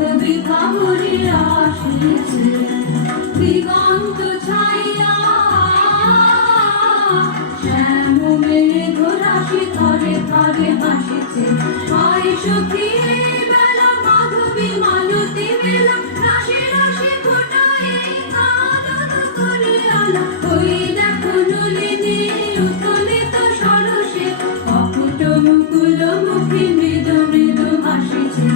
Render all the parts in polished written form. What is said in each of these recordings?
দেখো বিভাবরী আসিছে দিগন্ত ছাইয়া শ্যাম মেঘ রাশি তরে তরে হাসিছে আয় সখী বেলা মাধবী মালতী মেলা রাশি রাশি ফোটায় কানন করে আলা ওই দেখো নলিনী উত্তোলিত সরসে অকুট মুকুল মুখে মৃদু মৃদু হাসিছে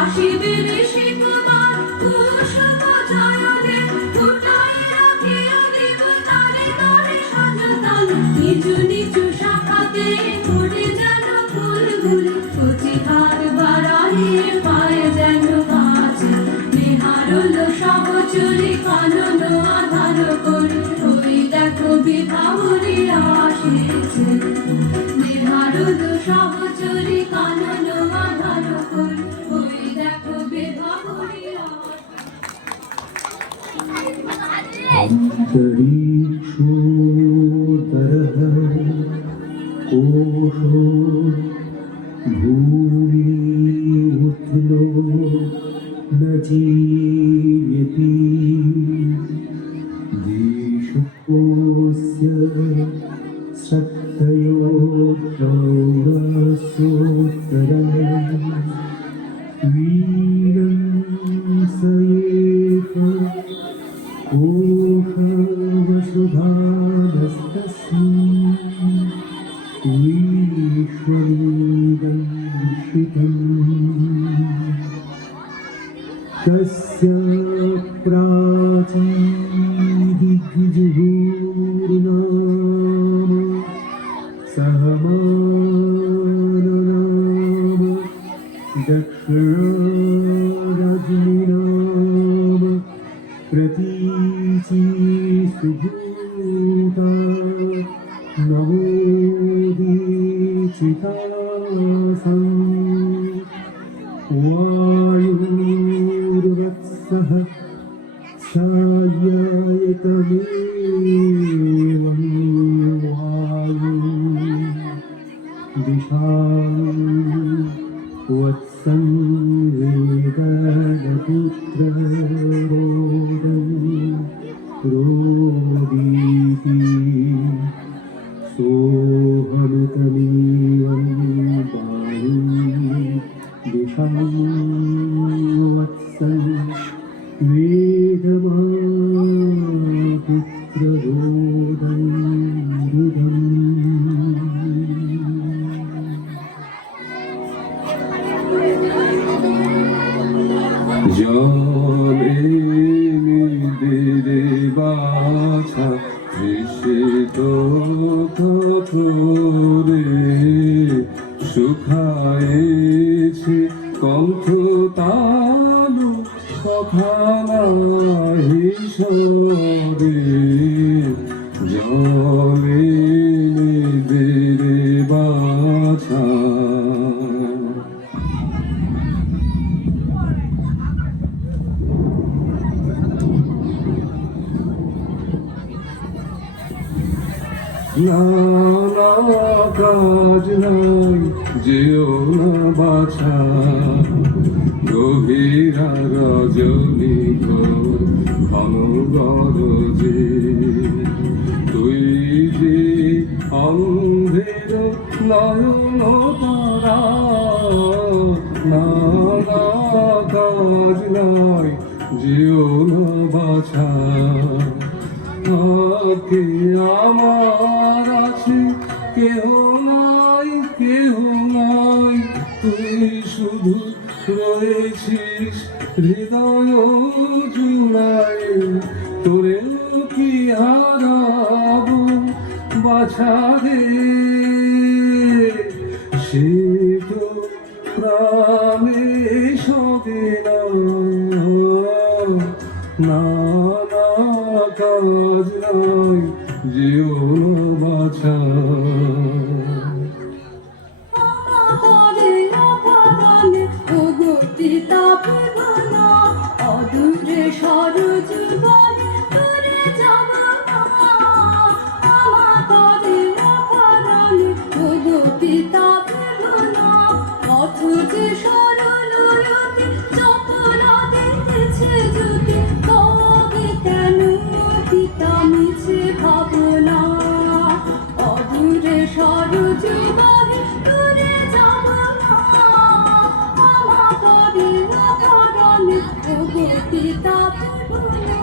আসিবে ঋষি কুমার কুসুম চয়নে ফুটায় রাখিয়া দিব তারে তারে সাজতাল নিচু নিচু শাখাতে পড়ে যেন ফুলগুলি কচি হাত বাড়াইয়ে পায়ে যেন কাছে নেহারল সহচরী কানন আধার করে ওই দেখো বিভাবরী আসিছে নেহারল সহচরী কানন আধার করে ওই দেখো বিভাবরী অন্তরীক্ষোত্তরঃ কোশো ভূমি উথলো ন জীয়তি দেশোऽস্য সত্যয়োত্তরসোত্তরम् वीरं सयेत कोशवसुधानस्तस्मिन् ईश्वरीदं विश्रितम् तस्य प्राचीदिग्जुहुर्नाम सहमाननाम दक्षिणारजनीनाम प्रतीची सुभूता नवोदीचितासं वायुर्वत्सः सायतमेवं वायु दिशां वत्सं वेदपुत्ररोदं रोदीति सोऽहमितमेवं वायुं दिशां वत्सं वेदपुत्ररोदं रुदम् জলে নিবিড়ে বাছা তৃষিত কঠোরে শুকায়েছে কণ্ঠ তালু কথা নাহি সরে জলে নিবিড়ে বাছা না না কাজ নাই যেও না বাছা গভীরা রজনী ঘন গরজে তুই যে অন্ধের নয়ন তারা না না কাজ নাই যেও না বাছা কে আমার আছে কেহ নাই তুই শুধু রয়েছিস হৃদয় জুড়ায় তোরে কি হারাবো বাছা রে সে তো প্রাণে সবে না কাজ নাই যেও না বাছা অদূরে সরজ দূরে যাব আমাদের অপরাণে পিতা পথ যে সরল জপনা মিছে যদি তবে কেন পিতা মিছে ভাবনা অদূরে সরজ বাড়ি দূরে যাব না আমাদের অকারণে ওগো পিতা পুরুনা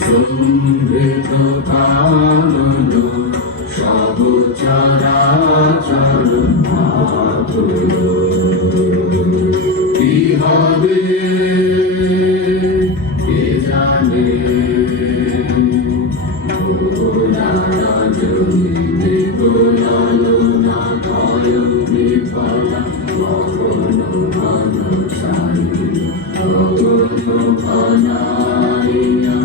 সমৃদ্ধ কানন সব চরাচর কি হবে কে জানে জমিতে গোলালনা ভয় বিপদা মগন ঘন ছাই মগন ঘনাইয়া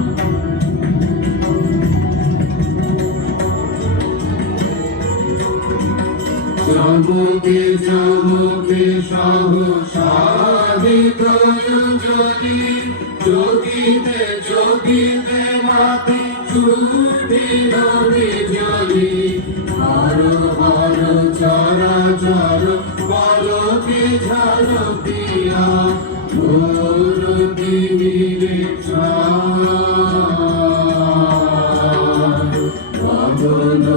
চমকে চমকে সহসাধিত যদি যোগিতে যোগিতে মাতে ছুটিল বিজলি হর হর চরাচর পলকে ঝলকিয়া ঘোর দিনে গগন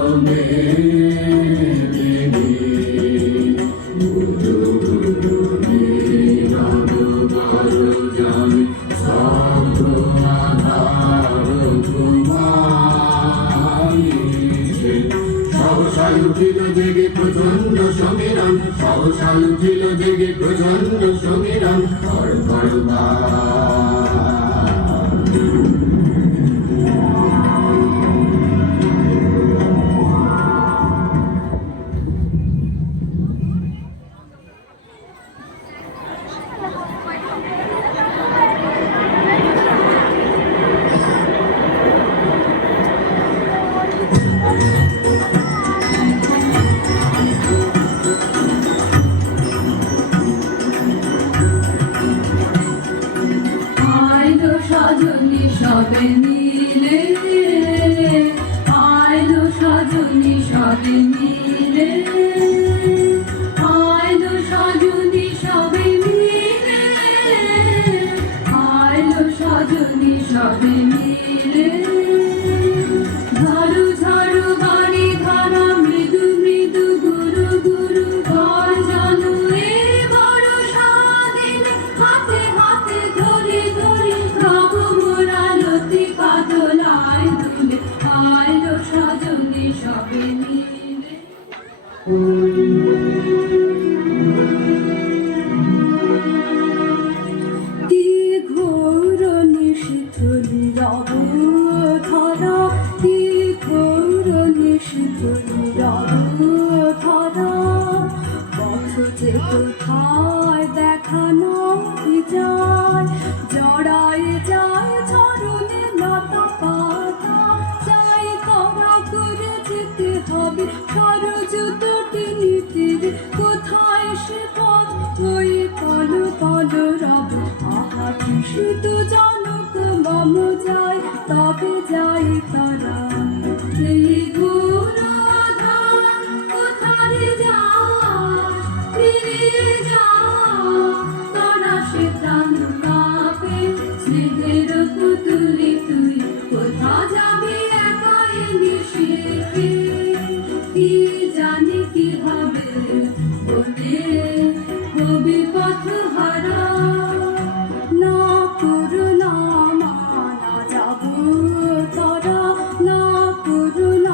সহসায় উঠিল জেগে প্রচন্ড সমীরণ সহসায় উঠিল জেগে প্রচন্ড সমীরণ হর হর সজনী সবে মিলে আইলো সজনী সবে মিলে আইলো সজনী সবে মিলে আইলো সজনী সবে মিলে ঝাড়ু ঝাড়ু বাড়ি ধারা মৃদু মৃদু গুরু গুরু ঘর জানু এ বড় স্বাধীন হাতে হাতে ধরে ধরে প্রভু মোরালতি কাদলায় দুলে আইলো সজনী সবে মিলে কি ঘোর নিশিথলি রব ধরা কি ঘোর নিশিথলি রব ধরা পথ যে কোথায় দেখা নয় যায় জড়ায় যায় চরণে লতা পাতা চাই তরা করে যেতে হবে সরজ তটিনী তীরে কোথায় সে পথ ওই পল পল রব আহা তৃষিত জনক মম যায় তবে যাই তারা এই ঘোর আধার কোথায় যায় ফিরে যা তারা সে প্রাণ কাঁপে স্নেহের পুতুলি তুই কোথা যাবি একাই নিশিতে কি জানি কি হবে বলে কবি পথ হারা না করুণা মানা যাব তারা না করুণা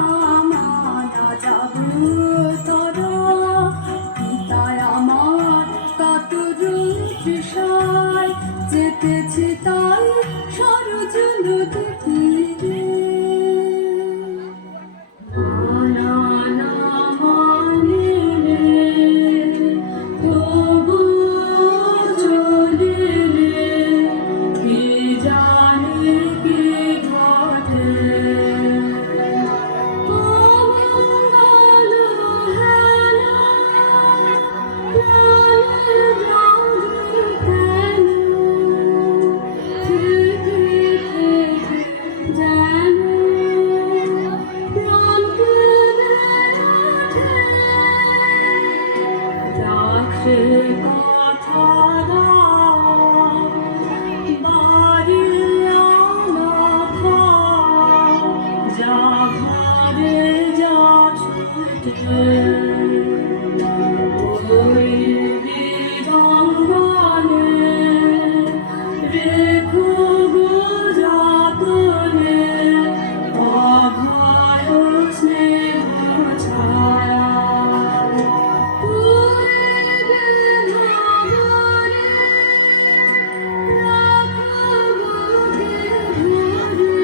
সে কথা দাও, বাড়ির আলাদা, যা ঘরে যা ছুটে, ওই বিড়ম্বনে রেখো গো যতনে অভয় স্নেহ ছায়া। পুরিবে ভাঙনে রাখো বুকে ভরে,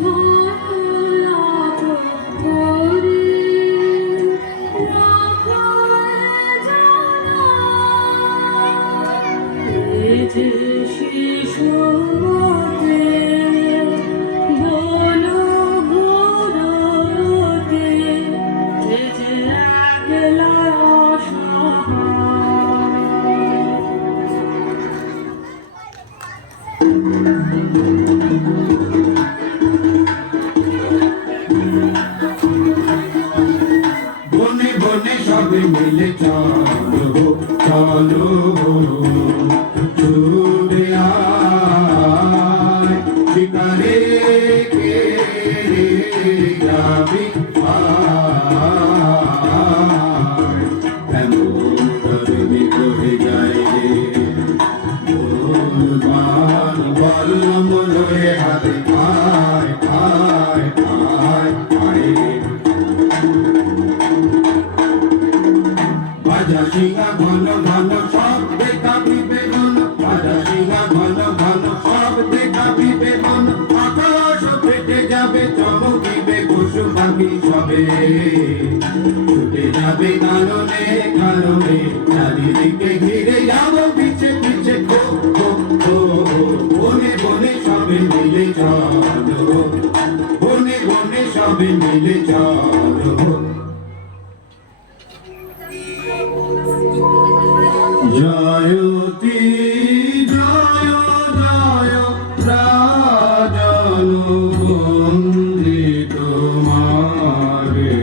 ভয়াত করে রাখো জানা। এ যে শিশু মতে বন ঘোরতে, এ যে একলা অসহায়। বনে বনে সবে মিলে চলো চলো ছুটে আয়, শিকারে কে যাবি আয়, এমন ধরবি করে যায় রে বলবান বলম লয়ে হাতে আয় আয় আয় আয় রে। বাজা শিঙা ঘন ঘন শব্দে কাঁপিবে মন, বাজা শিঙা ঘন ঘন শব্দে কাঁপিবে মন, আকাশ ফেটে যাবে চমকিবে পশু পাখি সবে, ছুটে যাবে কারণে কারণে চারিদিকে ঘিরে যাবো পিছে পিছে খো খো খো। বনে বনে সবে মিলে চলো, বনে বনে সবে মিলে চলো। জয়তি জয় জয় রাজন বন্দে তোমারে,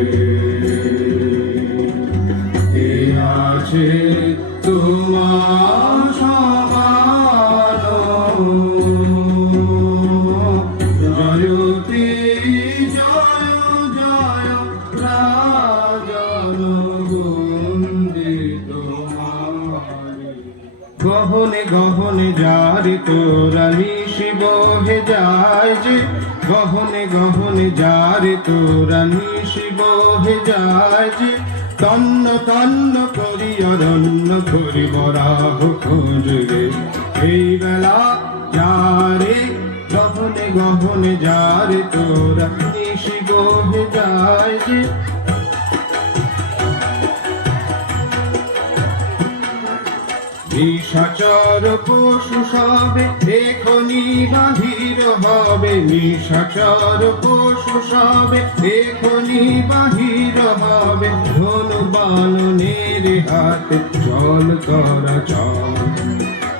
এ আছে তোমার সমান। জয়তি জয় জয় রাজন বন্দে তোমারে। গহনে গহনে যারে তোরা নিশি বহে যায় যে, গহনে গহনে যারে তোরা নিশি বহে যায় যে, তন্ন তন্ন করি অরণ্য করি বরাহ খোঁজরে। এই বেলা যারে গহনে গহনে যারে তোরা নিশি বহে যায় যে, নিশাচর পশু সবে এখনি বাহির হবে, নিশাচর পশু সবে এখনি বাহির হবে, ধনু বাননের হাতে চল করা চল,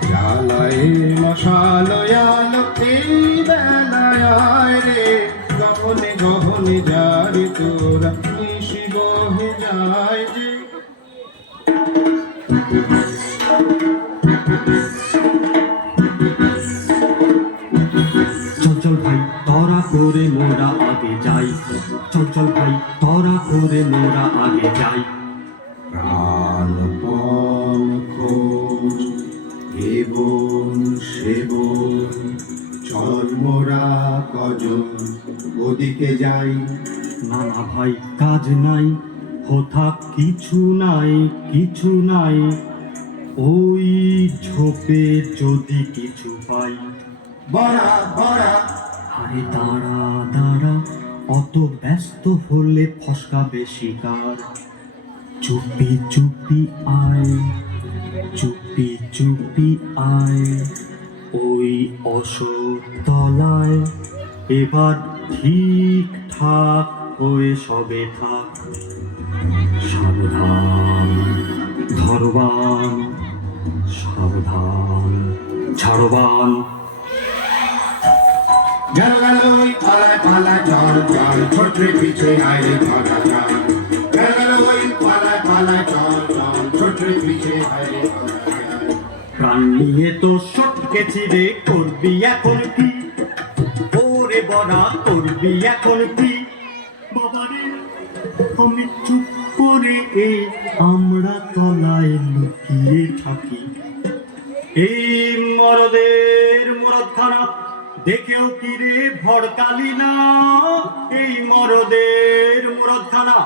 জ্বালায় মশাল আলো এই বেলায় আয় রে। গহনে গহনে যারে তোরা নিশি বহে যায় যে। চল চল ভাই তরা করে মোরা আগে যাই, চল চল ভাই তরা করে মোরা আগে যাই। প্রাণপণ খোঁজ এবং সেবন, চল মোরা কজন ওদিকে যাই। না না ভাই কাজ নাই, হঠাৎ কিছু নাই কিছু নাই, ওই ঝোপে যদি কিছু পাই। বড়া বড়া আরে দাঁড়া দাঁড়া, অত ব্যস্ত হলে ফসকাবে শিকার। চুপি চুপি আয়, চুপি চুপি আয়, ওই অশোক তলায় এবার ঠিকঠাক হয়ে সবে থাক। সাবধান ধরবান, সাবধান ছাড়বান। গেল গেল ওই পালায় পালায় চল চল, ছোট্রে পিছে আয় রে ধরা চল। গেল গেল ওই পালায় পালায় চল চল, প্রাণ নিয়ে তো সটকেছি রে, করবি এখন কি? ওরে বড়া করবি এখন কি? বাবারে আমি চুপ করে এই আমরা তলায় লুকিয়ে থাকি। এই মরদের মরদখানা দেখেও কি রে ভড়কালি না? এই মরদের মরদখানা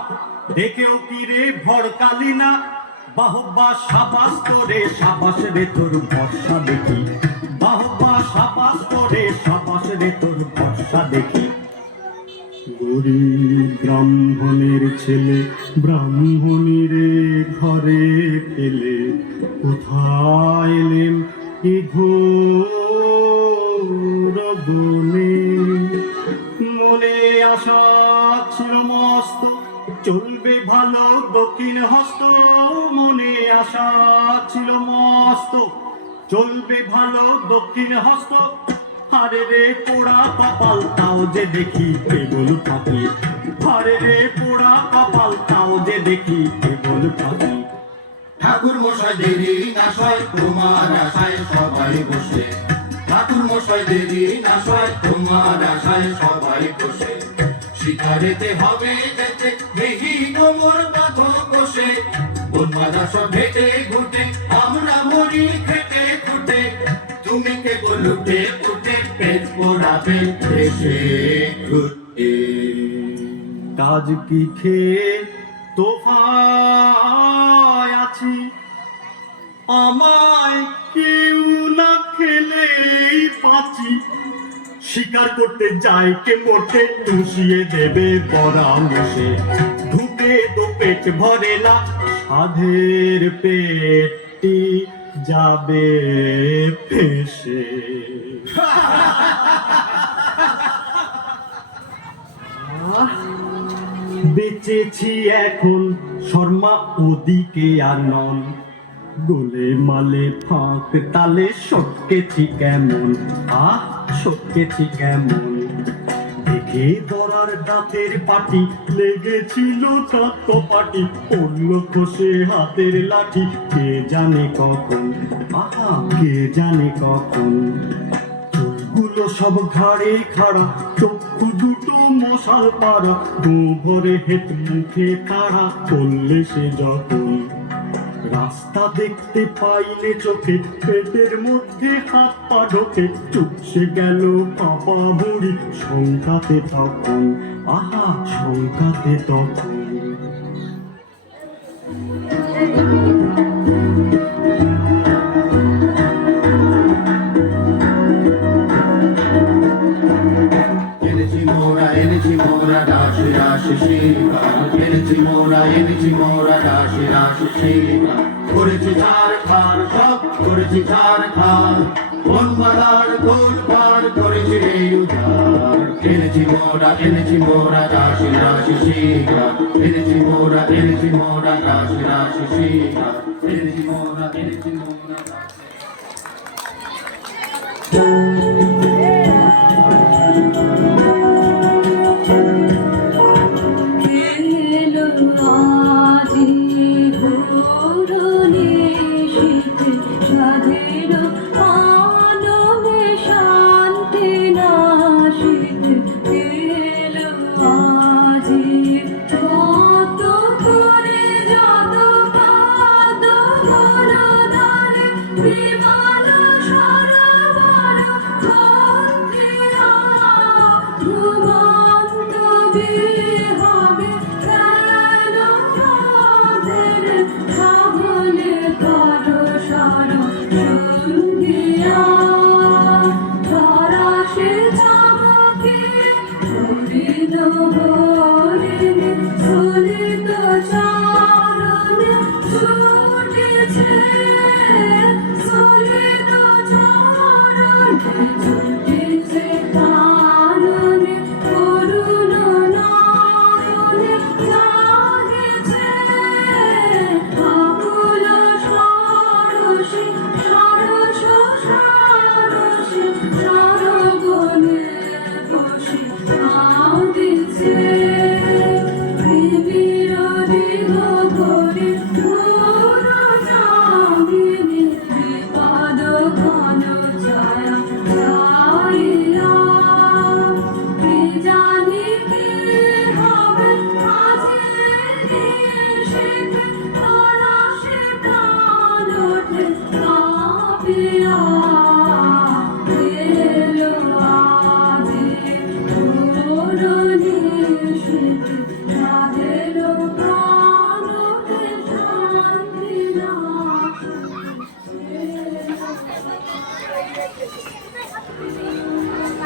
দেখেও কি রে ভড়কালি না? বাহবা সাবাস করে সাবাস রে তোর ভরসা দেখি, বাহবা সাবাস করে সাবাস রে তোর ভরসা দেখি। গরিব ব্রাহ্মণের ছেলে ব্রাহ্মণীর ঘরে ফেলে কোথায় এলেম এ ঘোর বনে। মনে আশা ছিল মস্ত চলবে ভালো দক্ষিণ হস্ত, মনে আশা ছিল মস্ত চলবে ভালো দক্ষিণ হস্ত। হারে রে পোড়া কপাল তাও যে দেখি কেবল ফাঁকি, হারে রে পোড়া কপাল তাও যে দেখি কেবল ফাঁকি। ঠাকুর মশাই দেরি না সয় তোমার আশায় সবাই বসে, ঠাকুর মশাই দেরি না সয় তোমার আশায় সবাই বসে। শিকারেতে হবে যেতে দেহি কোমর বাঁধো বসে, বনমারা সব হেঁটে ঘুটে আমরা মরি খেটে খুটে। তুমি কেবল উঠে উঠে পেট পোড়াবে দেশে ঘুরতে। কাজ কি খেয়ে তোফায় আছি, আমায় কেউ না খেলেই বাঁচি। শিকার করতে যাই কে মোটে টুসিয়ে দেবে পরামর্শে, ঢুকে তো পেট ভরে না সাধের পেটটি যাবে ফেসে। বেঁচেছি এখন শর্মা ওদিকে আর নন, গোলে মালে ফাঁক তালে সটকেছি কেমন, আহ সটকেছি কেমন। দেখে দরার দাঁতের পাটি লেগেছিল কাক পাটি, পড়ল খসে হাতের লাঠি কে জানে কখন, আহা কে জানে কখন। চুলগুলো সব ঘাড়ে খাড়া, চক্ষু দুটো মশাল পাড়া, গোবরে হেত মুখে তারা করলে সে যখন। রাস্তা দেখতে পাইলে চোখে, পেটের মধ্যে হাত পা ঢোকে, চুপসে গেল পাপা বুড়ি শঙ্কাতে তখন, আহা শঙ্কাতে তখন। এনেছি মোরা রাশি রাশি শিকা, এনেছি মোরা রাশি রাশি শিকা। করেছি ঝাড় খার সব করেছি ঝাড় খার, বনমালার গোল পার করেছি রে উজাড়। এনেছি মোরা রাশি রাশি শিকা, এনেছি মোরা রাশি রাশি শিকা, এনেছি মোরা রাশি। এলো আজি ঘোর নিশীথ, স্বাধীন আনন্দে শান্তি নাশিত। এলো আজি কত করে যত পাদ বনদানে, বিমান সরোবর খন্তিয়া ঘুমন্ত বিহাগে কেন মোদের সাধনে করো সর সন্ধিয়া। ফরাসে চমকে হরিণ হরিণে চলিত চারণে ছুটেছে চলে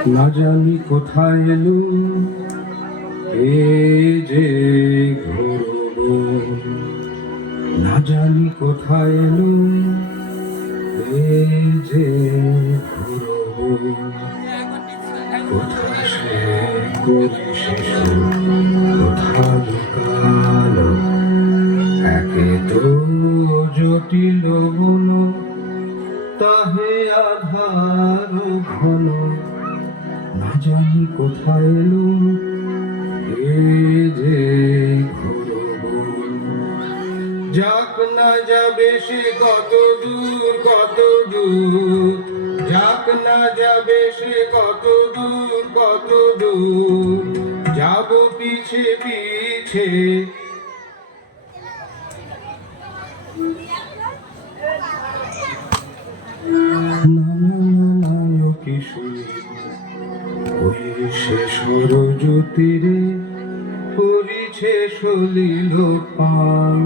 না জানি কোথায় এলুম এ যে ঘোর না জানি কোথায় এলুম এ যে ঘোর কোথা সে করি শিশু কোথা লুকালো একে তো জটিল বন তাহে আধার ঘন না জানি কোথায় এলুম এ যে ঘোর যাক না যাবে সে কত দূর কত দূর যাক না যাবে সে কত দূর কত দূর যাব পিছে পিছে সে সরজ্যোতিরে পরিছে সলিল পান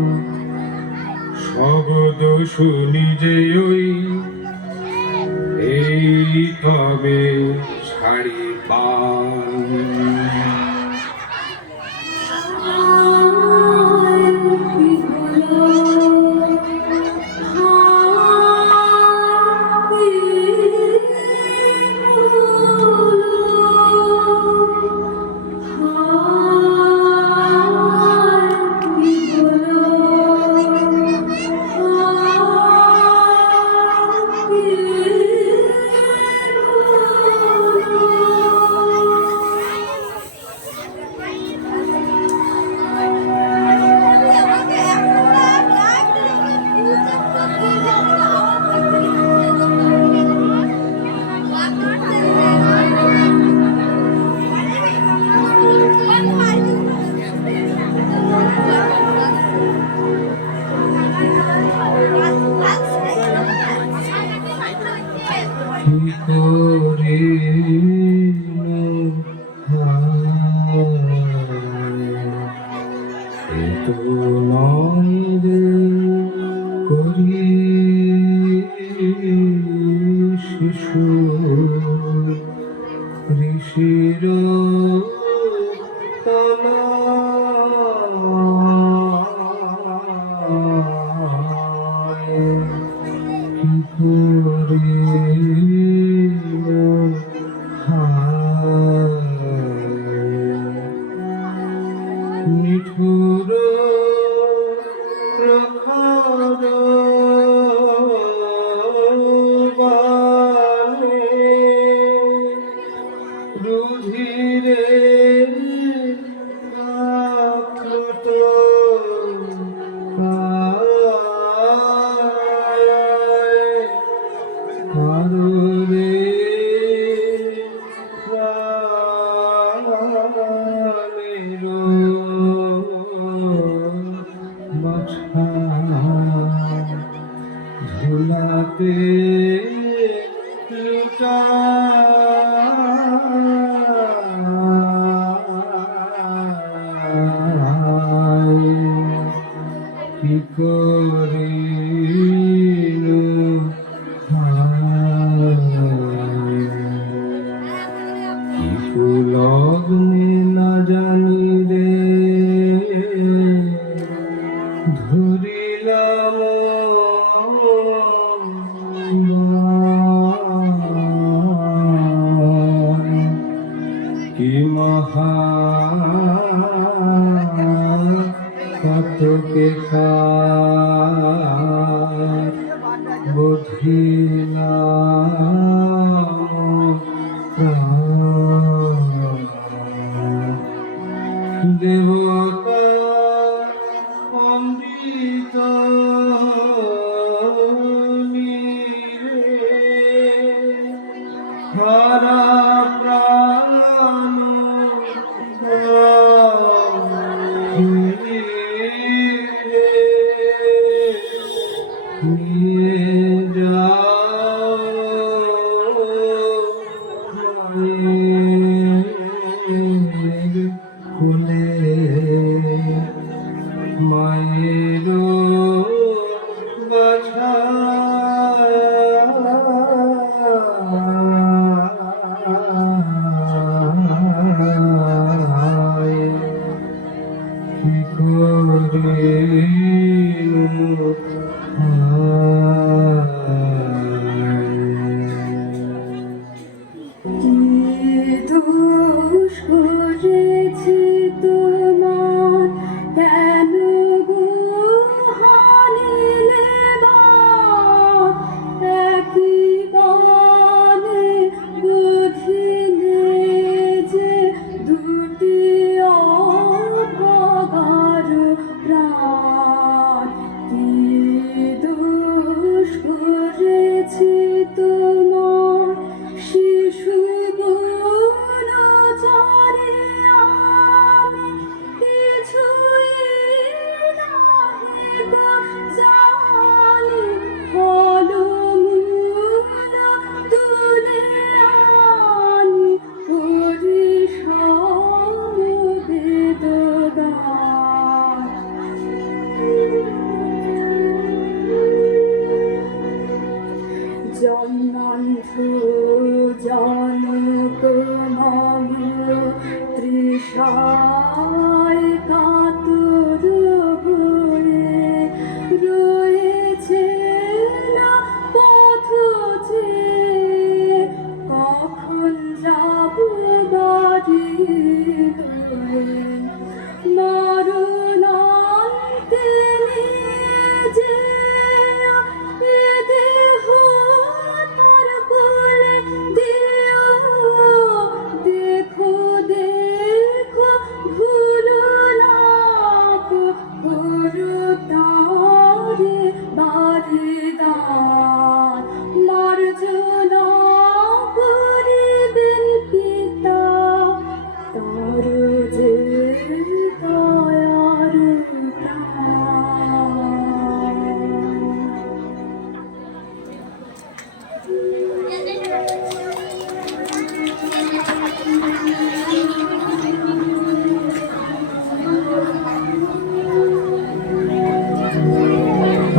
শব্দ শুনি যে ওই এই তবে ছাড়ি পান শিশু ঋষির কি করে নিঠুর প্রখর বাণে রুধিরে আপ্লুত কারণে ধুলাতে কি করে কি কুলগ্নে না জানি রে ধরিলাম কি মহা কতকে বুঝিলাম দেবতা অমৃত হারা প্রাণ নিয়ে যাও মায়ের কোলে মায়ের বাছা কি দোষ করেছি তোমার, কেন গো হারিলে বাঁধ? একই বাণে বুঝিলে যে দুটি অভাগার প্রাণ। কি দোষ করেছি তোমার, শিশু গুণচারে আমি কিছুই নাহি গো জানি। ফলমূল তুলে আনি করি সমবেদগান। জন্মান্ধ জনক মম তৃষায় কাতর হয়ে রয়েছে না পথ চেয়ে, কখন যাব বাড়ি হয়ে। মরণান্তে নিজে এ দেহ তার কোলে দিও। দেখো দেখো ভুলো না করো তারে বারিদান। মার্জনা করিবেন পিতা, তার যে দয়ার প্রাণ।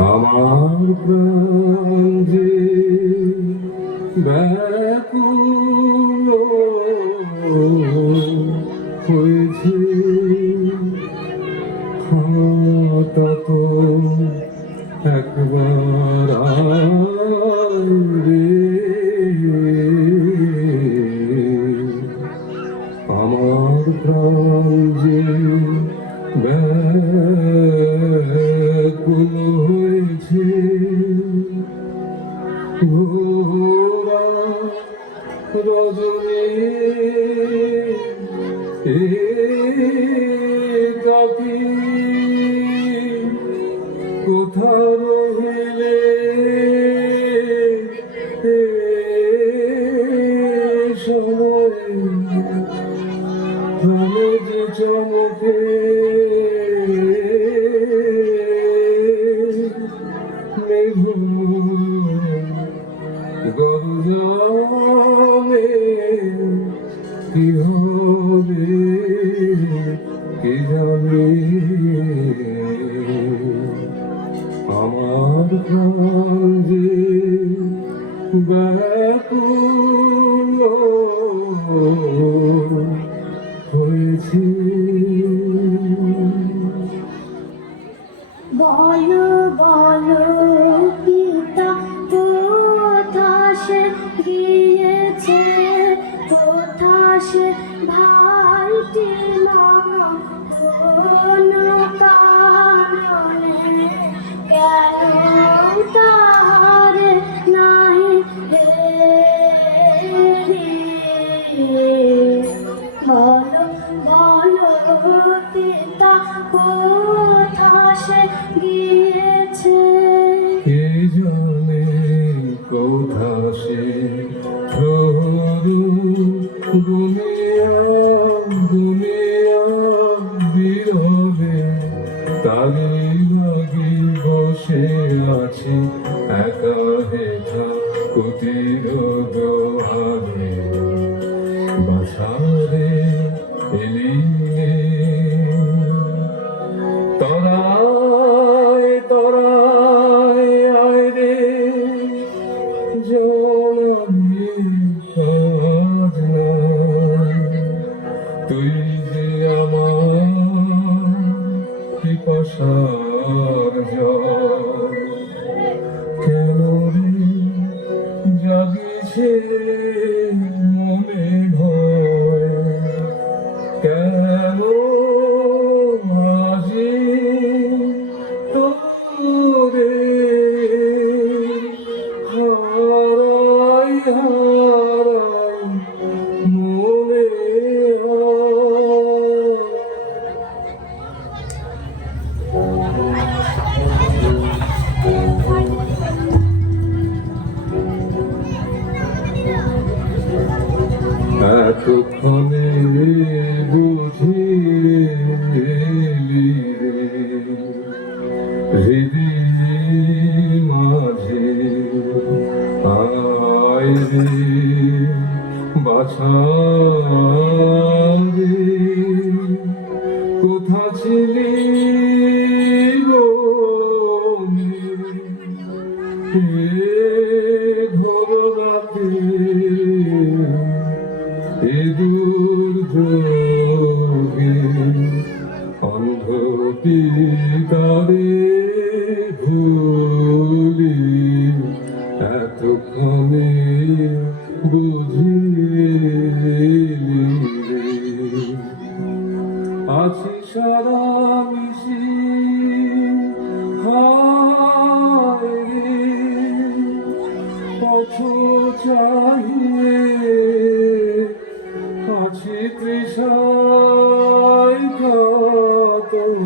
আমার প্রাণ যে ব্যাকুল হয়েছে, হঠাৎ একবার আয় রে। আমার প্রাণ যে ব্যাকুল হয়েছে, ঘোরা রজনী একাকী কোথা রহিলে এ সময় প্রাণে যে চমকে গরজনে কি হবে কি জানে। আমার প্রাণ যে ব্যাকুল হয়েছে। বলো বলো পিতা, কোথা সে গিয়েছে, কোথা সে ভাইটি মা, কোন কারণে কেন তারে নাহি হেরি। বলো বলো পিতা, কোথা সে গিয়েছে। কে জানে কোথা সে প্রহরু দুনিয়া দুনিয়া বিরলে, তারি লাগি বসে আছি একা হেথা কুটির দোহারে। বাছারে এলিনে তরায় তরায় আয় রে, জমি কাজ নাই। তুই যে আমার পিপাসা এতক্ষণে বুঝিলি হৃদি মাঝে আয় রে বাছা রে, কোথা ছিলি গো ঘোর রাতে এ দুর্যোগে অন্ধতি তারে ভুলি এতক্ষণে বুঝিলি আছি সারা মিশি হায় রে পথ চাহিয়ে আছি তৃষায় কাতর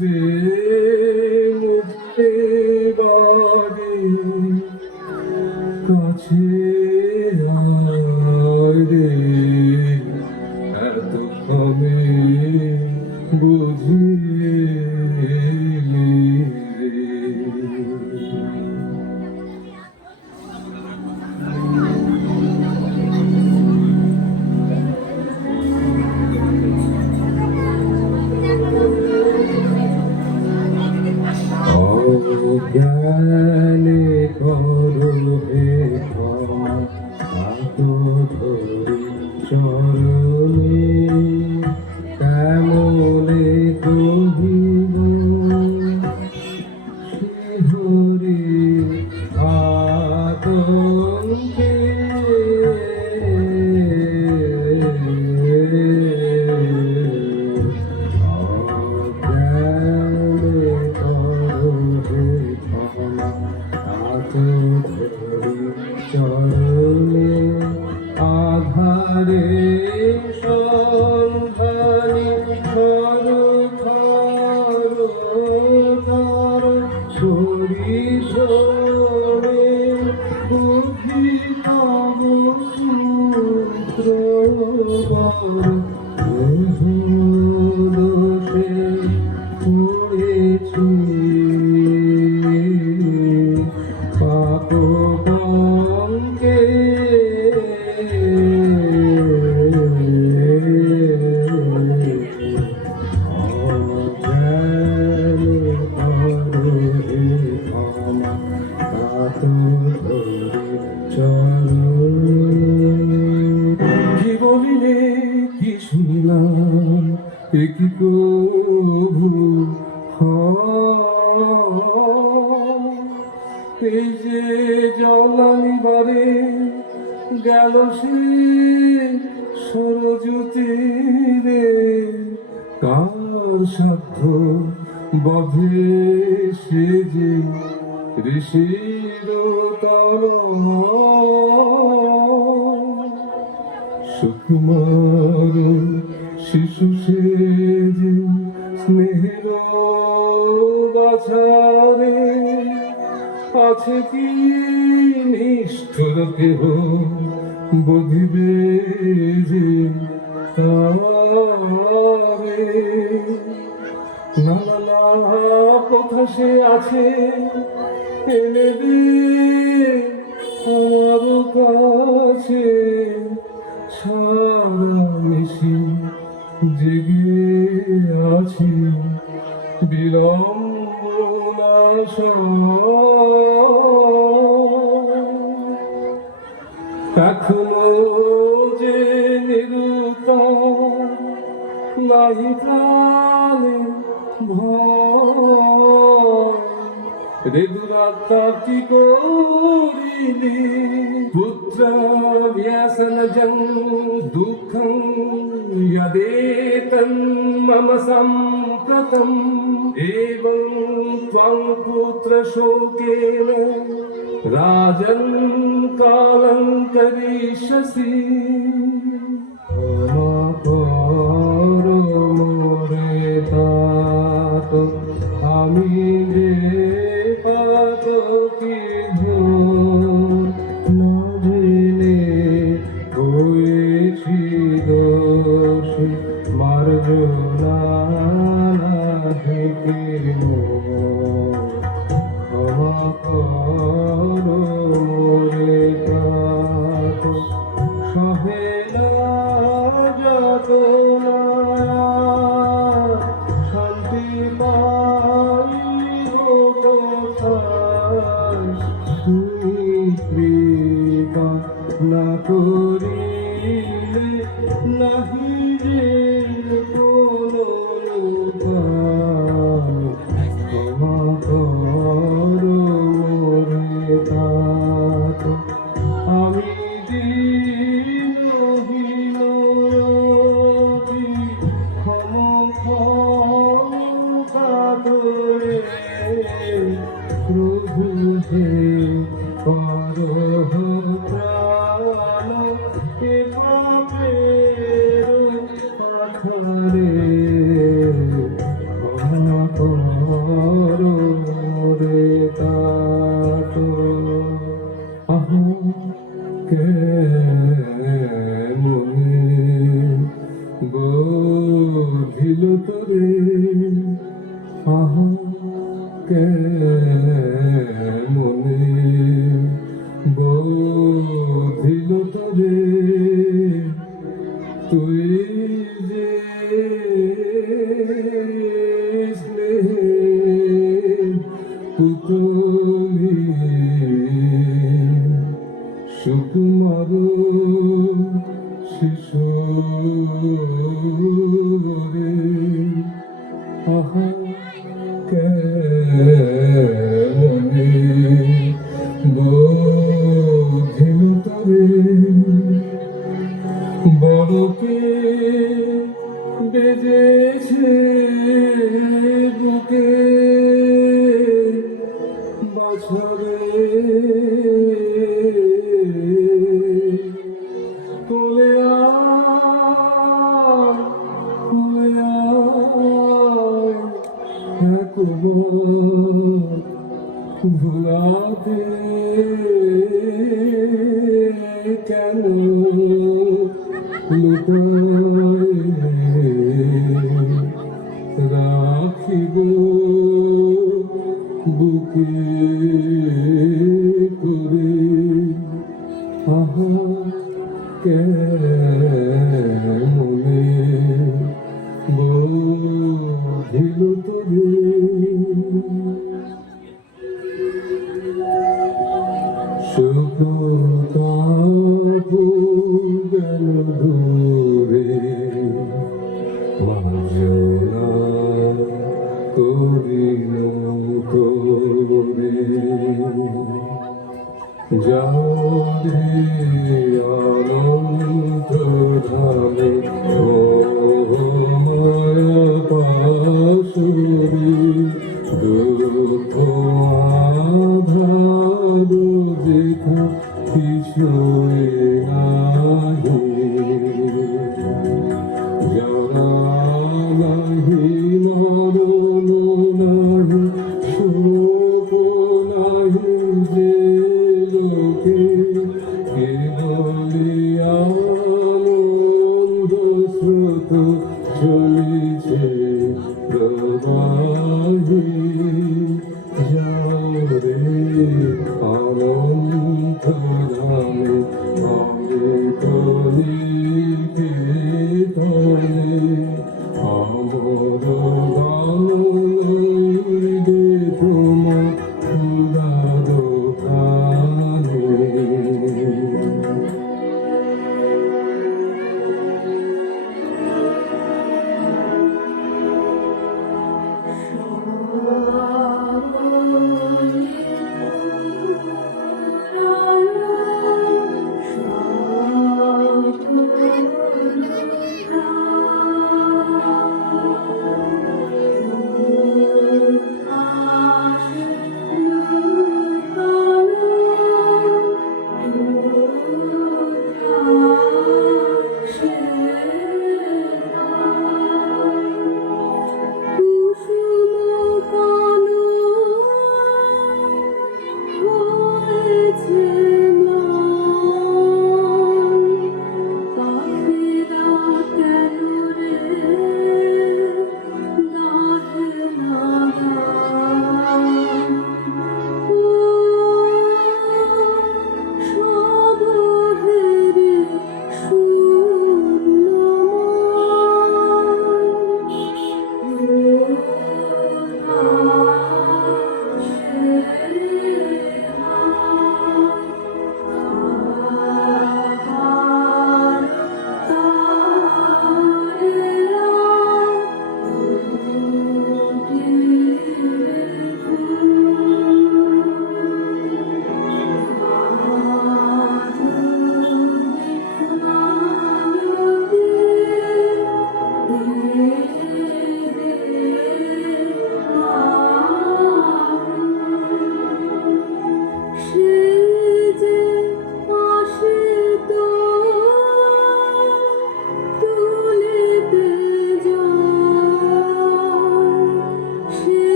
দে মুক্তে বাড়ি কাছে আয় রে এতক্ষণে বুঝিলি রে। অজ্ঞানে করো হে ক্ষমা হাত ধরি চরণে কেমনে কহিব শিহরি আতঙ্কে অজ্ঞানে করো হে ক্ষমা হাত ধরি চরণে আধারে সন্ধানী থর থর থর সরি সরে অভিতম সূত্র দোষে পড়েছি পাপ বঙ্কে কি বলিলে কি শুনিলাম কি প্রভু এই যে জ্বালানি বারে গেল সে সরজুতি রে কার সাধ্য বধে সে যে ঋষির তর সুকুমার শিশু সে যে স্নেহের বাছারে আছে কি নিষ্ঠুর কেহ বধিবে যে তারে নানা নানা কথা সে আছে এনে দে আমার কাছে সারা মিশি জেগে আছি বিড়ম্বনাশ এখনো যে নিরুতা নাহি প্রাণে ভয় রে দুরাত্মাটি করিলি পুত্র ব্যসনজং দুঃখং यदेतं मम सम्प्रतं एवं त्वं पुत्रशोकेन राजन् कालं करिष्यसि मोरे तात আমি যে পাতকি না জেনে ক্ষণিকের ক্ষমা করো মোরে প্রাণ সহে না যাতনা শান্তি পাই গো কোথায় তুমি কৃপা না করিলে নাহি যে কোনো উপায় ক্ষমা করো মোরে तात আমি দীনহীন কাতরে প্রভু হে করহ প্রাণ এ পাপের পাথরে ক্ষমা করো রে तात আহা কেমনে বোধিল তোরে আহা কেমনে বোধিল তোরে তুই যে স্নেহের পুতুলি সুকুমার শিশু রে আহা কেমনে বোধিল তোরে বড়কে বেজেছে বুকে বছরে কোলে ভুলাতে কেন লুটায় রাখিব বুকে করে আহা কেমনে বোধিল তোরে সুখতাপ গেল দূরে মার্জনা করিল তোরে যাও রে আনন্দ